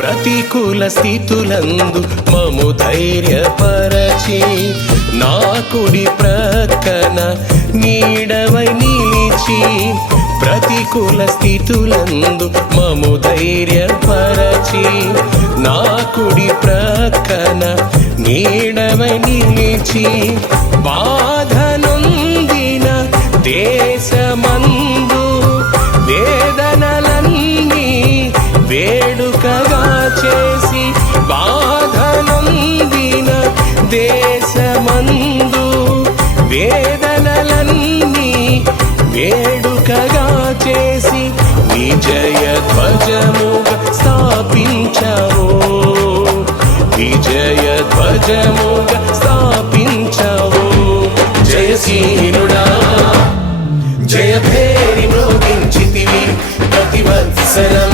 ప్రతికూల స్థితులందు మము ధైర్యపరచి నా కుడి ప్రక్కన నీడవై నిలిచి ప్రతికూల స్థితులందు మము ధైర్యపరచి నా కుడి ప్రక్కన నీడవై నిలిచి బాధనొందిన దేశమందు వేదనలన్నీ వేడుకగా చేసి బాధనొందిన దేశమందు వేదనలన్నీ వేడుకగా చేసి విజయ ధ్వజముగా స్థాపించావు విజయ ధ్వజముగా స్థాపించావు జయశీలుడా జయ భేరి మ్రోగించితివి ప్రతి వత్సరం